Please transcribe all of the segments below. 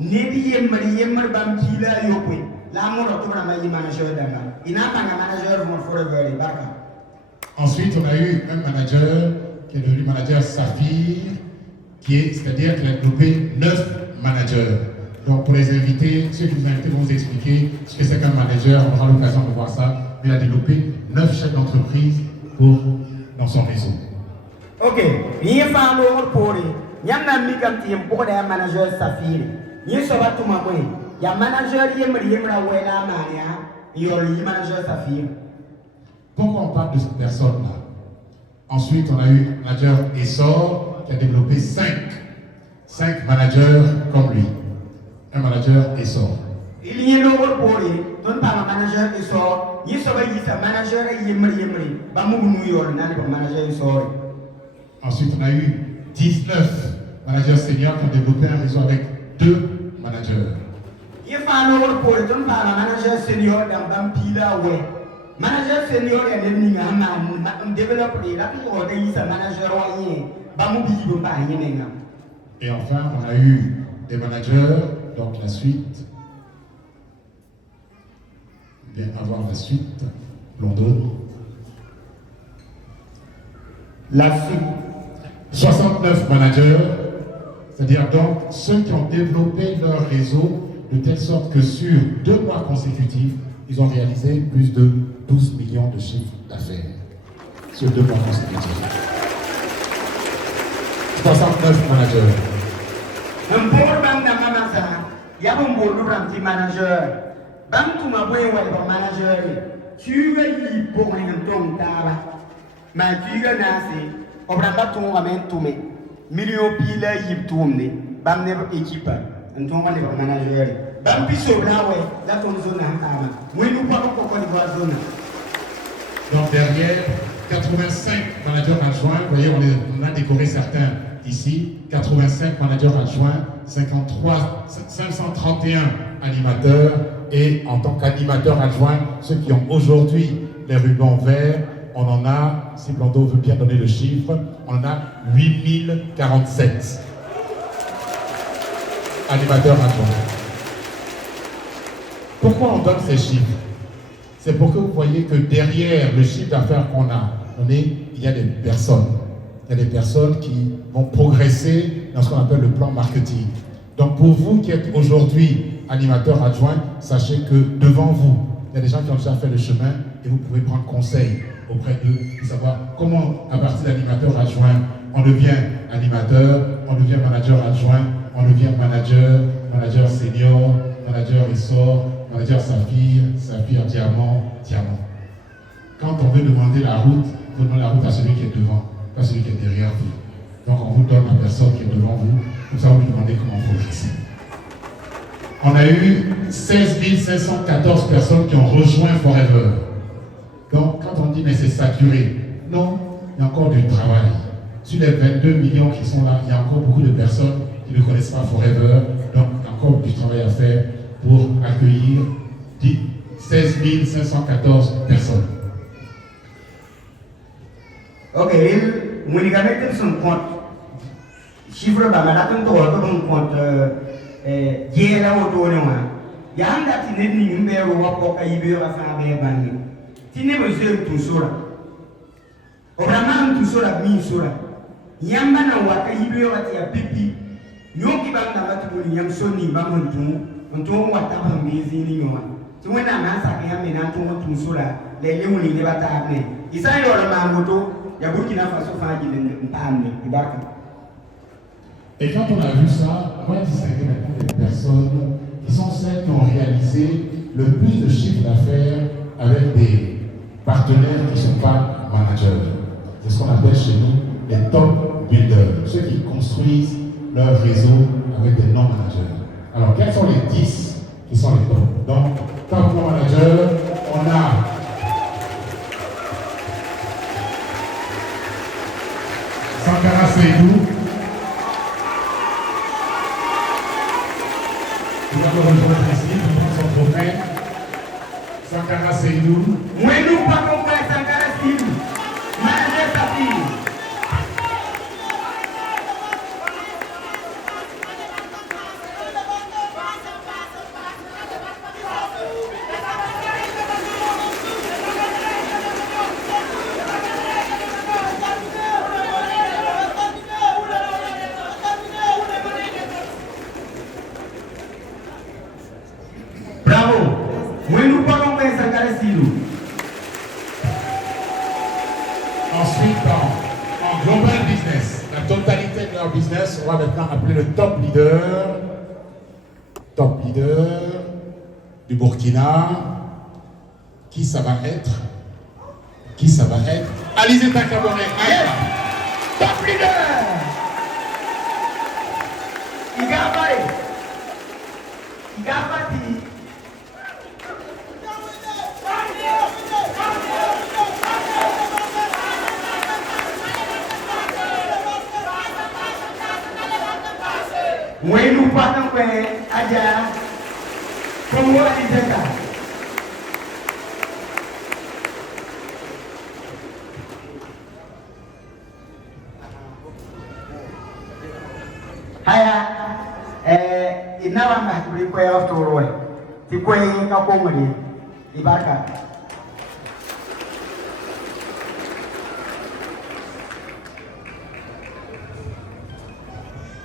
Nebi yemmer bam kila yopwe. L'amour de tout le monde manager d'Anga. Il n'a pas un manager pour forever. Ensuite, on a eu un manager qui est devenu manager Saphir, c'est-à-dire qu'il a développé 9 managers. Donc pour les invités, ceux qui nous invités vont vous expliquer ce que c'est qu'un manager, on aura l'occasion de voir ça. Il a développé 9 chefs d'entreprise dans son réseau. Ok, il y a un autre pour lui. Il y a un manager Saphir. Il y a il y a un manager manager Saphir. Pourquoi on parle de cette personne-là? Ensuite, on a eu un manager Essor qui a développé 5 managers comme lui. Un manager Essor. Il y a l'autre pour lui. Donc, par un manager Essor, il y a un manager manager. Ensuite, on a eu 19 managers seniors qui ont développé un réseau avec 2 managers. Il y a un autre pour lui. Donc, par un manager senior dans Bampila, ouais. Manager senior et les développeurs, manager et enfin, on a eu des managers, donc la suite. Bien avoir la suite, Londres. La suite. 69 managers, c'est-à-dire donc ceux qui ont développé leur réseau de telle sorte que sur 2 mois consécutifs, ils ont réalisé plus de 12 millions de chiffres d'affaires sur 2 mois consécutifs. 69 managers. Un bon manager, il y a un bon manager. Bantu ma boy wa manager. Tu veux y pour un ton taba. Ma tu veux nasi. Obramba ton amen tume. Million pila y tourne. Bam ne équipe. Un ton manager. Bam piso là ouais. Là ton zone à moi nous pas pourquoi nous zone. Donc derrière 85 managers adjoints, vous voyez on a décoré certains ici, 85 managers adjoints, 531 animateurs et en tant qu'animateurs adjoints, ceux qui ont aujourd'hui les rubans verts, on en a, si Blondeau veut bien donner le chiffre, on en a 8047 animateurs adjoints. Pourquoi on donne ces chiffres? C'est pour que vous voyez que derrière le chiffre d'affaires qu'on a, il y a des personnes. Il y a des personnes qui vont progresser dans ce qu'on appelle le plan marketing. Donc pour vous qui êtes aujourd'hui animateur adjoint, sachez que devant vous, il y a des gens qui ont déjà fait le chemin et vous pouvez prendre conseil auprès d'eux pour savoir comment, à partir d'animateur adjoint, on devient animateur, on devient manager adjoint, on devient manager senior, manager essor, manager saphir, diamant. Quand on veut demander la route, il faut demander la route à celui qui est devant, pas celui qui est derrière vous. Donc on vous donne la personne qui est devant vous, comme ça vous lui demandez comment progresser. On a eu 16 514 personnes qui ont rejoint Forever. Donc quand on dit mais c'est saturé, non, il y a encore du travail. Sur les 22 millions qui sont là, il y a encore beaucoup de personnes qui ne connaissent pas Forever. Donc il y a encore du travail à faire pour accueillir 16 514 personnes. Ok, nous avons son compte. Chiffre bas, mais là, on a un compte. Il y a un autre. Il y a un autre qui n'est pas un peu à faire un peu. Tu n'es pas tout seul. Vraiment, tout seul à mi seul. Il y a un waka ibe wati ya pipi. Nyoki banga batu yam soni bamuntu. Onto wata bambizi ni nyoa. Tumwena nasa kaya mena tu sura. Lele uni ne bata apne. Isa yo la mangoto ya Burkina Faso faji le mpamne ibarka. Et quand on a vu ça, on va distinguer maintenant des personnes qui sont celles qui ont réalisé le plus de chiffre d'affaires avec des partenaires qui ne sont pas managers. C'est ce qu'on appelle chez nous les top builders, ceux qui construisent leur réseau avec des non-managers. Alors, quels sont les 10 qui sont les top? Donc, top non-manager, on a Sankara Seydou. Nous allons rejoindre ici, nous prenons son trophée. Sankara Seydou. Moi, nous pas compris Sankara Seydou. Manager Saphir. on va maintenant appeler le top leader du Burkina. Qui ça va être? Alizé Takabore. Top leader. Igabati. Wenu patang kwe aja Kongo Alizeka. Haya inawa mahkuri kwe aftoroy ti kwe ngakongri ibaka.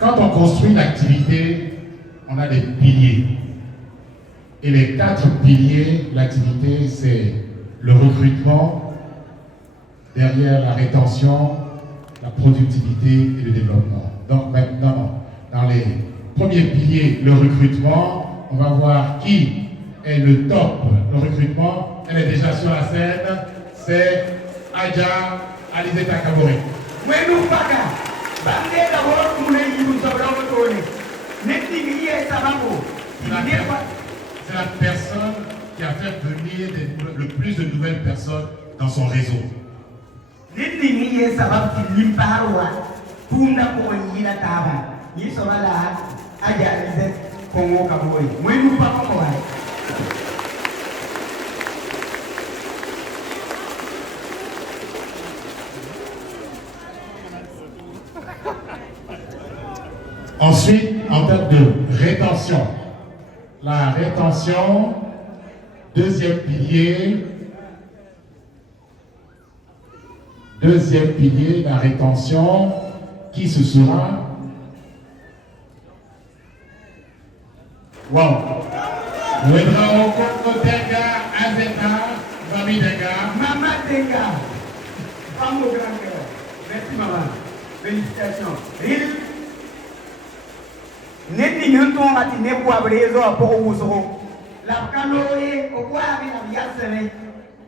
Quand on construit l'activité, on a des piliers. Et les 4 piliers de l'activité, c'est le recrutement, derrière la rétention, la productivité et le développement. Donc maintenant, dans les premiers piliers, le recrutement, on va voir qui est le top. Le recrutement, elle est déjà sur la scène, c'est Adja Alizé Takabore. C'est la personne qui a fait venir le plus de nouvelles personnes dans son réseau. Ensuite, en termes de rétention, la rétention, deuxième pilier, la rétention, qui ce sera? Wow! Wedrao Koko Denga, Azeta, Mami Denga. Maman Denga. Bravo, grand-père. Merci, maman. Félicitations. Neti nuntung ati nebu abrezo apo uso la kaloe okwabi na biasere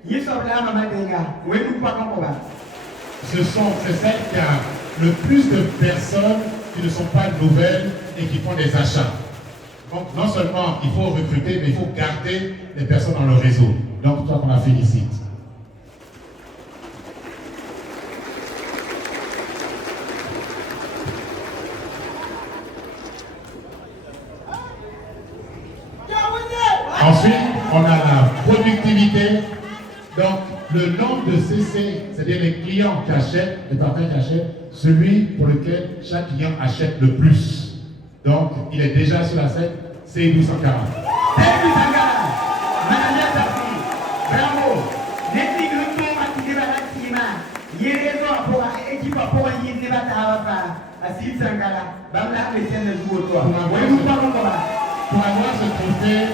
yisobla mama denga wetu pa komba. C'est celle qui a le plus de personnes qui ne sont pas nouvelles et qui font des achats. Donc non seulement il faut recruter, mais il faut garder les personnes dans le réseau. Donc toi, on la félicite. Ensuite, on a la productivité. Donc, le nombre de CC, c'est-à-dire les clients qui achètent, les partenaires qui achètent, celui pour lequel chaque client achète le plus. Donc, il est déjà sur la scène, c'est 1240. Seydou Sankara, manager Safi, bravo. Neti nuntung ati debala tima, yerezo apo équipe apo yindi bata afa, Seydou Sankara, bamla mesen le jour toi. Pour avoir ce trophée,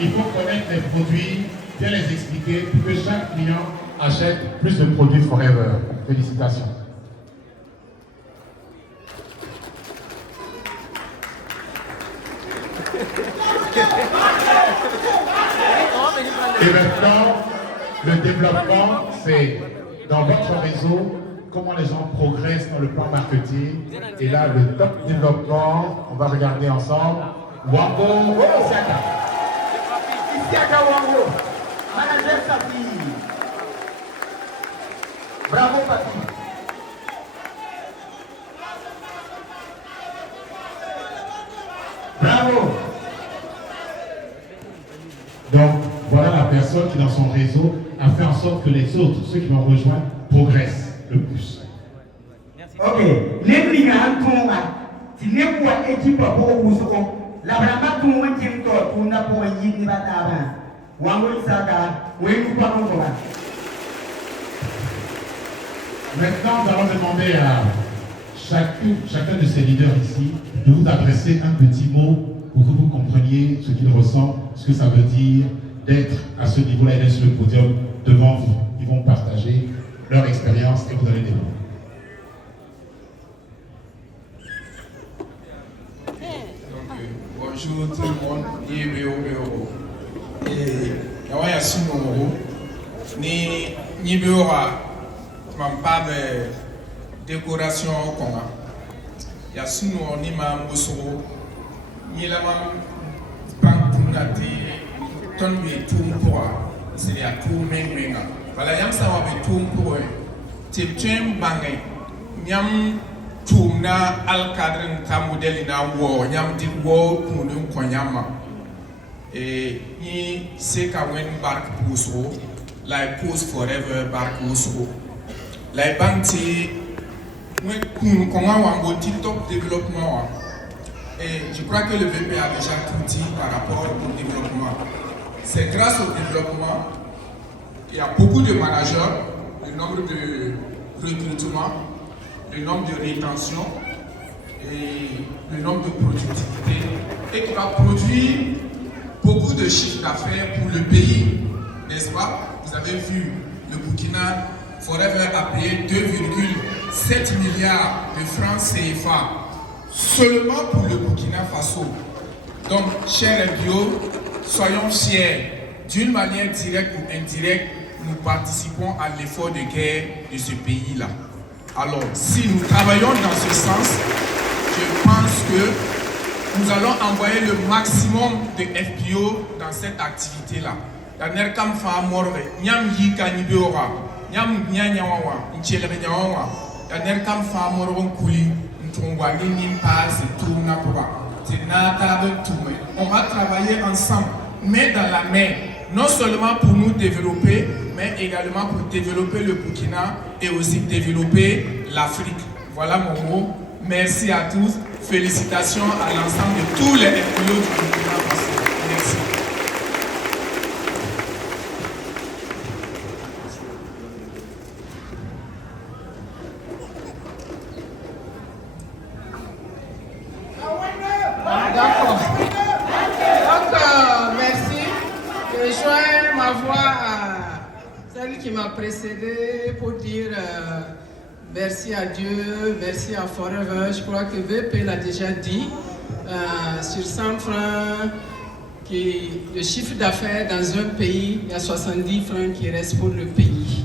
il faut connaître les produits, bien les expliquer pour que chaque client achète plus de produits Forever. Félicitations. Et maintenant, le développement, c'est dans votre réseau, comment les gens progressent dans le plan marketing. Et là, le top développement, on va regarder ensemble. Wango Isiaka. Isiaka Wango, manager Safi. Bravo Papi. Bravo. Donc, voilà la personne qui, dans son réseau, a fait en sorte que les autres, ceux qui l'ont rejoint, progressent le plus. Ok. N'importe si n'importe équipe pour vous, la brama tout le monde qui est pour n'a pas y ni batava. Wango Isaka, où est-ce que vous parlez? Maintenant, nous allons demander à chacun de ces leaders ici de vous adresser un petit mot pour que vous compreniez ce qu'ils ressentent, ce que ça veut dire d'être à ce niveau-là et d'être sur le podium devant vous. Ils vont partager leur expérience et vous allez des mots. Bonjour tout le monde. Et Yawaya Sunoro, ni Nibeora, Mampa décoration Konga. Yasuno ni Mamboso, ni la Mam Pampungati, Tonbe Tumpora, c'est à Tumenga. Voilà, Yam Sawa Tumpora, Tipchim Bangay, Yam. Tumna al-Kadrin ta modèle na wo nyam di wo kunun konyama ni se ka wen bark puso like pose forever bark puso like banti wen kun konga wango TikTok développement et je crois que le VP a déjà tout dit par rapport au développement. C'est grâce au développement il y a beaucoup de managers, le nombre de recrutements, le nombre de rétention et le nombre de productivité et qui va produire beaucoup de chiffres d'affaires pour le pays, n'est-ce pas? Vous avez vu, le Burkina Forever a payé 2,7 milliards de francs CFA seulement pour le Burkina Faso. Donc, chers MPO, soyons fiers, d'une manière directe ou indirecte, nous participons à l'effort de guerre de ce pays-là. Alors, si nous travaillons dans ce sens, je pense que nous allons envoyer le maximum de FPO dans cette activité-là. Dernière kam fa morbe, nyam yi kanibeora, nyam nyanyawa, nchelebe nyawa, dernière kam fa morbe kuli, ntongwa nini passe tout na poba. C'est nada de tout. On va travailler ensemble, main dans la main. Non seulement pour nous développer, mais également pour développer le Burkina et aussi développer l'Afrique. Voilà mon mot. Merci à tous. Félicitations à l'ensemble de tous les FPO du Burkina Faso. Merci. D'accord. Donc, merci. Je joins ma voix à celle qui m'a précédé pour dire merci à Dieu, merci à Forever. Je crois que VP l'a déjà dit. Sur 100 francs de chiffre d'affaires dans un pays, il y a 70 francs qui restent pour le pays.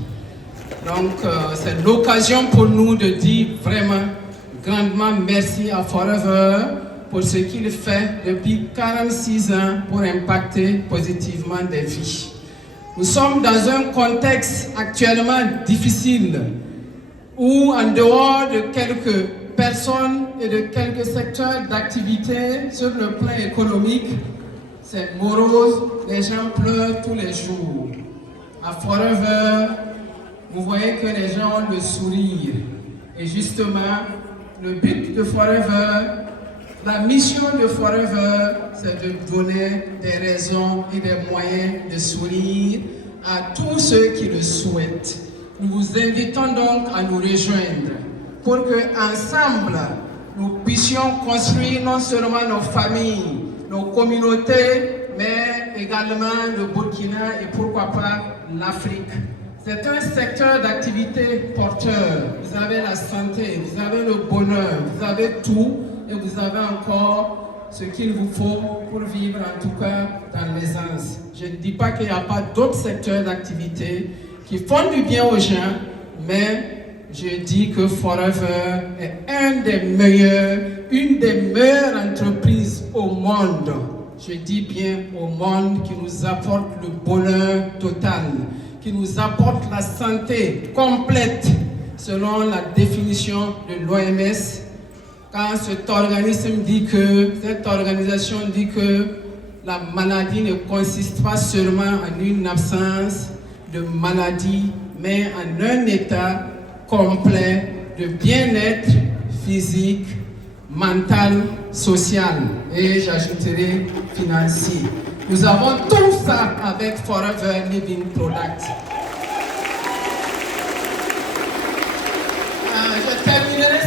Donc, c'est l'occasion pour nous de dire vraiment grandement merci à Forever pour ce qu'il fait depuis 46 ans pour impacter positivement des vies. Nous sommes dans un contexte actuellement difficile où, en dehors de quelques personnes et de quelques secteurs d'activité sur le plan économique, c'est morose, les gens pleurent tous les jours. À Forever, vous voyez que les gens ont le sourire. Et justement, le but de Forever, la mission de Forever, c'est de donner des raisons et des moyens de sourire à tous ceux qui le souhaitent. Nous vous invitons donc à nous rejoindre pour que ensemble nous puissions construire non seulement nos familles, nos communautés, mais également le Burkina et pourquoi pas l'Afrique. C'est un secteur d'activité porteur. Vous avez la santé, vous avez le bonheur, vous avez tout et vous avez encore ce qu'il vous faut pour vivre en tout cas dans l'aisance. Je ne dis pas qu'il n'y a pas d'autres secteurs d'activité qui font du bien aux gens, mais je dis que Forever est une des meilleures entreprises au monde. Je dis bien au monde, qui nous apporte le bonheur total, qui nous apporte la santé complète selon la définition de l'OMS. Quand cette organisation dit que la maladie ne consiste pas seulement en une absence de maladie, mais en un état complet de bien-être physique, mental, social et j'ajouterai financier. Nous avons tout ça avec Forever Living Products. Je terminerai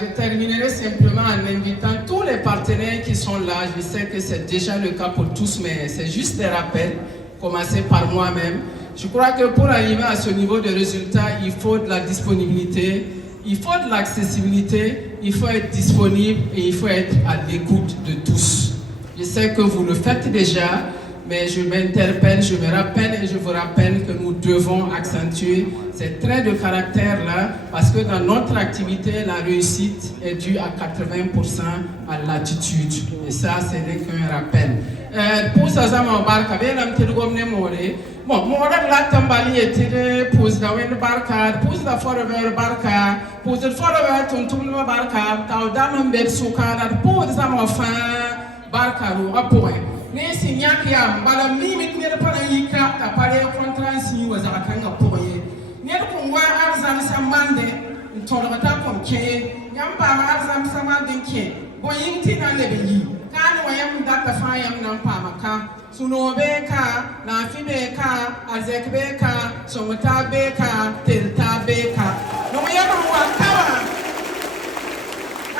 je terminerai simplement en invitant tous les partenaires qui sont là. Je sais que c'est déjà le cas pour tous, mais c'est juste des rappels. Commencer par moi-même. Je crois que pour arriver à ce niveau de résultat, il faut de la disponibilité, il faut de l'accessibilité, il faut être disponible et il faut être à l'écoute de tous. Je sais que vous le faites déjà, mais je m'interpelle, je me rappelle et je vous rappelle que nous devons accentuer ces traits de caractère-là parce que dans notre activité, la réussite est due à 80% à l'attitude. Et ça, ce n'est qu'un rappel. Pour ça, je vais bon, moi, la tambali était pour la wend barka, pour la forever barka, pour le forever tontum barka, t'as dame bel souka, pour les enfants barka ou à point. Mais si n'y a qu'à bala mimik n'est pas un yika, t'as parlé contre un signe aux arcanes à point. N'est qu'on voit Arzam Samande, une tolerata comme Ké, Yampa Arzam Samandin, Boying Tina Levi, Can Wayam Data Fayam Nampamaka. Suno beka, Nafi beka, Azek beka, Somata beka, Telta beka. No yama wakawa.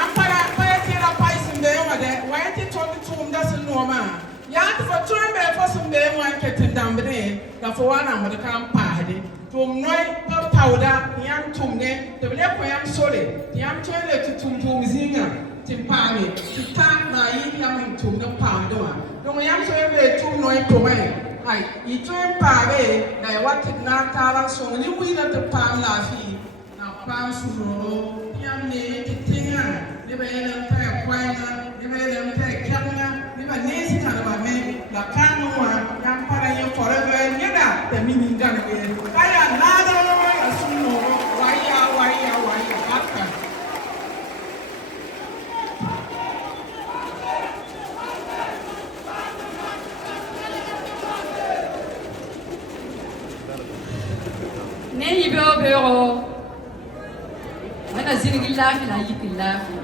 Ampara payati la paisim de yomade, wayati tondi tum dasin noma. Yat for tumbe for some day one ketin dambre, la for one amada kampahdi. Tum noi per powder, yam tumne, the lepo yam sole, yam toilet to tum zinga. Timpari, Titan, Nai, Yam to the Pandoa. Don't yam so every 2 noise to way. I eat to impare, I wanted not tell us so you win at the palm laffy. Now, palm suro, yam name, Titina, never end up quina, never end up camera, never nazy kind of a man, La Canoa, Yam Para forever, Yada, the meaning gun again. I am not a sumo, why, Ne bero mana zirgi lafi la yiki lafi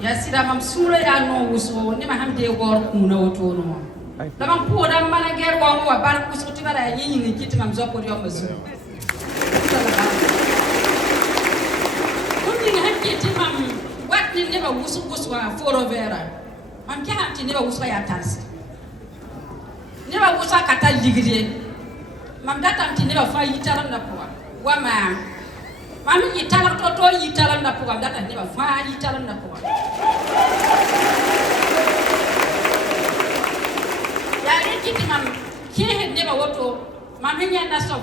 ya sida mam sura ya no wuso ni ma hamde gor kuna woto no da mam po da mana ger wa wa bar ku so ti bala yin ni kiti mam zo ko yo mazu kun ni hakki ti mam wat ni ne ba wuso wa foro vera mam ki hamti ne ba wuso ya tarsi ne ba wuso kata ligide mam data mti ne ba fa yitaram na poa wa mam yitaram to yitaram na poa data ne ba fa yitaram na poa ya rekiti mam ke ne ba woto mam nya na so